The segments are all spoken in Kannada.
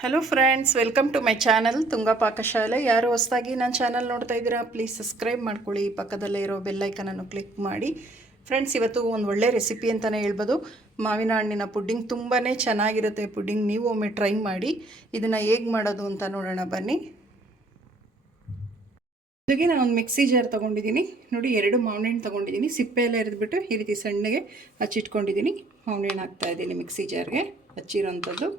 Hello friends, welcome to my channel Tunga Pakashale. ಯಾರು ಹೊಸದಾಗಿ ನನ್ನ ಚಾನಲ್ ನೋಡ್ತಾ ಇದ್ದೀರಾ, ಪ್ಲೀಸ್ ಸಬ್ಸ್ಕ್ರೈಬ್ ಮಾಡ್ಕೊಳ್ಳಿ. ಪಕ್ಕದಲ್ಲೇ ಇರೋ ಬೆಲ್ಲೈಕನನ್ನು ಕ್ಲಿಕ್ ಮಾಡಿ. ಫ್ರೆಂಡ್ಸ್, ಇವತ್ತು ಒಂದು ಒಳ್ಳೆ ರೆಸಿಪಿ ಅಂತಲೇ ಹೇಳ್ಬೋದು. ಮಾವಿನ ಹಣ್ಣಿನ ಪುಡ್ಡಿಂಗ್ ತುಂಬಾ ಚೆನ್ನಾಗಿರುತ್ತೆ. ಪುಡ್ಡಿಂಗ್ ನೀವು ಒಮ್ಮೆ ಟ್ರೈ ಮಾಡಿ. ಇದನ್ನು ಹೇಗೆ ಮಾಡೋದು ಅಂತ ನೋಡೋಣ ಬನ್ನಿ. ಇದಕ್ಕೆ ನಾನು ಒಂದು ಮಿಕ್ಸಿ ಜಾರ್ ತೊಗೊಂಡಿದ್ದೀನಿ. ನೋಡಿ, 2 ಮಾವಿನ ಹಣ್ಣು ತೊಗೊಂಡಿದ್ದೀನಿ. ಸಿಪ್ಪೆ ಎಲ್ಲ ಎರೆದ್ಬಿಟ್ಟು ಈ ರೀತಿ ಸಣ್ಣಗೆ ಹಚ್ಚಿಟ್ಕೊಂಡಿದ್ದೀನಿ. ಮಾವಿನ ಹಣ್ಣು ಹಾಕ್ತಾಯಿದ್ದೀನಿ ಮಿಕ್ಸಿ ಜಾರ್ಗೆ, ಹಚ್ಚಿರೋಂಥದ್ದು.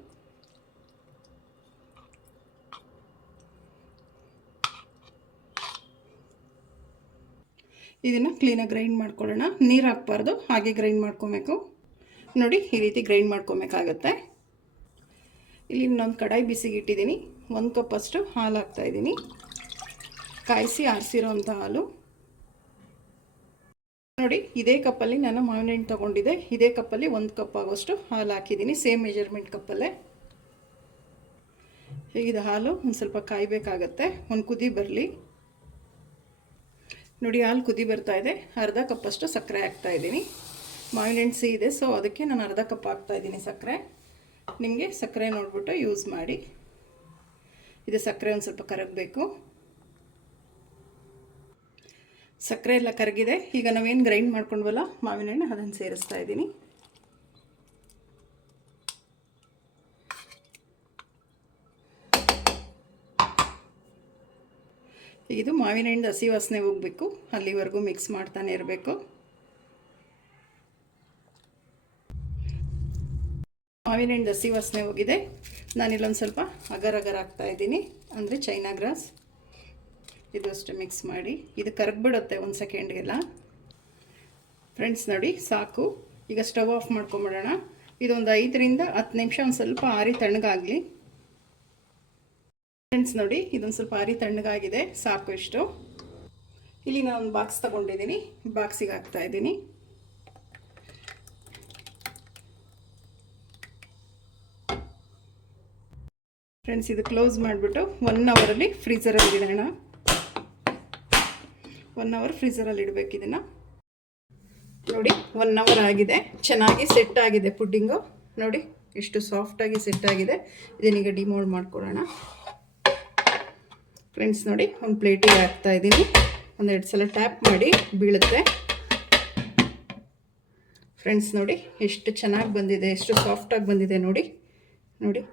ಇದನ್ನು ಕ್ಲೀನಾಗಿ ಗ್ರೈಂಡ್ ಮಾಡ್ಕೊಳ್ಳೋಣ. ನೀರು ಹಾಕ್ಬಾರ್ದು, ಹಾಗೆ ಗ್ರೈಂಡ್ ಮಾಡ್ಕೊಬೇಕು. ನೋಡಿ, ಈ ರೀತಿ ಗ್ರೈಂಡ್ ಮಾಡ್ಕೊಬೇಕಾಗತ್ತೆ. ಇಲ್ಲಿ ಇನ್ನೊಂದು ಕಡಾಯಿ ಬಿಸಿಗೆ ಇಟ್ಟಿದ್ದೀನಿ. 1 ಕಪ್ ಅಷ್ಟು ಹಾಲು ಹಾಕ್ತಾಯಿದ್ದೀನಿ. ಕಾಯಿಸಿ ಆರಿಸಿರೋಂಥ ಹಾಲು. ನೋಡಿ, ಇದೇ ಕಪ್ಪಲ್ಲಿ ನಾನು ಮಾವಿನ ಹಣ್ಣು ತೊಗೊಂಡಿದ್ದೆ. ಇದೇ ಕಪ್ಪಲ್ಲಿ 1 ಕಪ್ ಆಗೋಷ್ಟು ಹಾಲು ಹಾಕಿದ್ದೀನಿ, ಸೇಮ್ ಮೆಜರ್ಮೆಂಟ್ ಕಪ್ಪಲ್ಲೇ. ಇದು ಹಾಲು ಒಂದು ಸ್ವಲ್ಪ ಕಾಯಬೇಕಾಗತ್ತೆ, ಒಂದು ಕುದಿ ಬರಲಿ. ನೋಡಿ, ಹಾಲು ಕುದಿ ಬರ್ತಾ ಇದೆ. ಅರ್ಧ ಕಪ್ಪಷ್ಟು ಸಕ್ಕರೆ ಹಾಕ್ತಾಯಿದ್ದೀನಿ. ಮಾವಿನ ಹಣ್ಣು ಸಿಹಿ ಇದೆ, ಸೊ ಅದಕ್ಕೆ ನಾನು ಅರ್ಧ ಕಪ್ ಹಾಕ್ತಾಯಿದ್ದೀನಿ ಸಕ್ಕರೆ. ನಿಮಗೆ ಸಕ್ಕರೆ ನೋಡಿಬಿಟ್ಟು ಯೂಸ್ ಮಾಡಿ. ಇದು ಸಕ್ಕರೆ ಒಂದು ಸ್ವಲ್ಪ ಕರಗಬೇಕು. ಸಕ್ಕರೆ ಎಲ್ಲ ಕರಗಿದೆ. ಈಗ ನಾವೇನು ಗ್ರೈಂಡ್ ಮಾಡ್ಕೊಂಡ್ವಲ್ಲ ಮಾವಿನ ಹಣ್ಣು, ಅದನ್ನು ಸೇರಿಸ್ತಾ ಇದ್ದೀನಿ. ಇದು ಮಾವಿನ ಹಣ್ಣು ಹಸಿ ವಾಸನೆ ಹೋಗಬೇಕು, ಅಲ್ಲಿವರೆಗೂ ಮಿಕ್ಸ್ ಮಾಡ್ತಾನೆ ಇರಬೇಕು. ಮಾವಿನ ಹಣ್ಣು ಹಸಿ ವಾಸನೆ ಹೋಗಿದೆ. ನಾನಿಲ್ಲೊಂದು ಸ್ವಲ್ಪ ಅಗರ್ ಹಾಕ್ತಾಯಿದ್ದೀನಿ, ಅಂದರೆ ಚೈನಾ ಗ್ರಾಸ್. ಇದು ಅಷ್ಟೇ ಮಿಕ್ಸ್ ಮಾಡಿ. ಇದು ಕರಗಿಬಿಡುತ್ತೆ 1 ಸೆಕೆಂಡ್ಗೆಲ್ಲ. ಫ್ರೆಂಡ್ಸ್, ನೋಡಿ ಸಾಕು. ಈಗ ಸ್ಟವ್ ಆಫ್ ಮಾಡ್ಕೊಂಬಿಡೋಣ. ಇದೊಂದು 5 ರಿಂದ 10 ನಿಮಿಷ ಒಂದು ಸ್ವಲ್ಪ ಆರಿ ತಣ್ಣಗಾಗಲಿ. ಫ್ರೆಂಡ್ಸ್, ನೋಡಿ ಇದೊಂದು ಸ್ವಲ್ಪ ಆರಿ ತಣ್ಣಗಾಗಿದೆ, ಸಾಕು ಇಷ್ಟು. ಇಲ್ಲಿ ನಾನು ಒಂದು ಬಾಕ್ಸ್ ತೊಗೊಂಡಿದ್ದೀನಿ, ಬಾಕ್ಸಿಗೆ ಹಾಕ್ತಾಯಿದ್ದೀನಿ. ಫ್ರೆಂಡ್ಸ್, ಇದು ಕ್ಲೋಸ್ ಮಾಡಿಬಿಟ್ಟು 1 ಅವರಲ್ಲಿ ಫ್ರೀಝರಲ್ಲಿ ಇಡೋಣ. 1 ಅವರ್ ಫ್ರೀಝರಲ್ಲಿ ಇಡಬೇಕು ಇದನ್ನು. ನೋಡಿ, 1 ಅವರ್ ಆಗಿದೆ. ಚೆನ್ನಾಗಿ ಸೆಟ್ ಆಗಿದೆ ಪುಡ್ಡಿಂಗು. ನೋಡಿ ಎಷ್ಟು ಸಾಫ್ಟಾಗಿ ಸೆಟ್ ಆಗಿದೆ. ಇದನ್ನೀಗ ಡಿಮೋಲ್ಡ್ ಮಾಡ್ಕೊಳ್ಳೋಣ. ಫ್ರೆಂಡ್ಸ್, ನೋಡಿ ಒಂದು ಪ್ಲೇಟಿಗೆ ಹಾಕ್ತಾಯಿದ್ದೀನಿ. 1-2 ಸಲ ಟ್ಯಾಪ್ ಮಾಡಿ ಬೀಳುತ್ತೆ. ಫ್ರೆಂಡ್ಸ್, ನೋಡಿ ಎಷ್ಟು ಚೆನ್ನಾಗಿ ಬಂದಿದೆ, ಎಷ್ಟು ಸಾಫ್ಟಾಗಿ ಬಂದಿದೆ ನೋಡಿ. ನೋಡಿ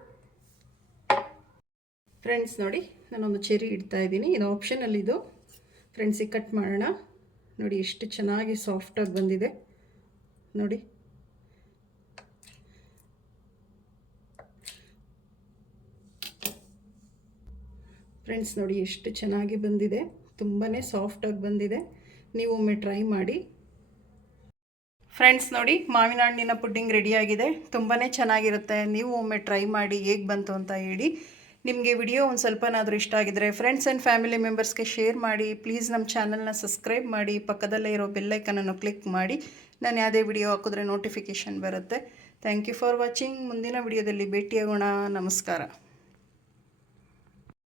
ಫ್ರೆಂಡ್ಸ್, ನೋಡಿ ನಾನೊಂದು ಚೆರಿ ಇಡ್ತಾಯಿದ್ದೀನಿ. ಇದು ಆಪ್ಷನಲ್ಲಿ. ಇದು ಫ್ರೆಂಡ್ಸಿಗೆ ಕಟ್ ಮಾಡೋಣ. ನೋಡಿ ಎಷ್ಟು ಚೆನ್ನಾಗಿ ಸಾಫ್ಟಾಗಿ ಬಂದಿದೆ ನೋಡಿ. ಫ್ರೆಂಡ್ಸ್, ನೋಡಿ ಎಷ್ಟು ಚೆನ್ನಾಗಿ ಬಂದಿದೆ, ತುಂಬಾ ಸಾಫ್ಟಾಗಿ ಬಂದಿದೆ. ನೀವು ಒಮ್ಮೆ ಟ್ರೈ ಮಾಡಿ. ಫ್ರೆಂಡ್ಸ್, ನೋಡಿ ಮಾವಿನ ಹಣ್ಣಿನ ಪುಡ್ಡಿಂಗ್ ರೆಡಿಯಾಗಿದೆ. ತುಂಬಾ ಚೆನ್ನಾಗಿರುತ್ತೆ. ನೀವು ಒಮ್ಮೆ ಟ್ರೈ ಮಾಡಿ ಹೇಗೆ ಬಂತು ಅಂತ ಹೇಳಿ. ನಿಮಗೆ ವಿಡಿಯೋ ಒಂದು ಸ್ವಲ್ಪನಾದರೂ ಇಷ್ಟ ಆಗಿದ್ರೆ ಫ್ರೆಂಡ್ಸ್ ಆ್ಯಂಡ್ ಫ್ಯಾಮಿಲಿ ಮೆಂಬರ್ಸ್ಗೆ ಶೇರ್ ಮಾಡಿ. ಪ್ಲೀಸ್ ನಮ್ಮ ಚಾನಲ್ನ ಸಬ್ಸ್ಕ್ರೈಬ್ ಮಾಡಿ. ಪಕ್ಕದಲ್ಲೇ ಇರೋ ಬೆಲ್ಲೈಕನನ್ನು ಕ್ಲಿಕ್ ಮಾಡಿ. ನಾನು ಯಾವುದೇ ವಿಡಿಯೋ ಹಾಕಿದ್ರೆ ನೋಟಿಫಿಕೇಷನ್ ಬರುತ್ತೆ. Thank you for watching. ಮುಂದಿನ ವಿಡಿಯೋದಲ್ಲಿ ಭೇಟಿಯಾಗೋಣ. ನಮಸ್ಕಾರ.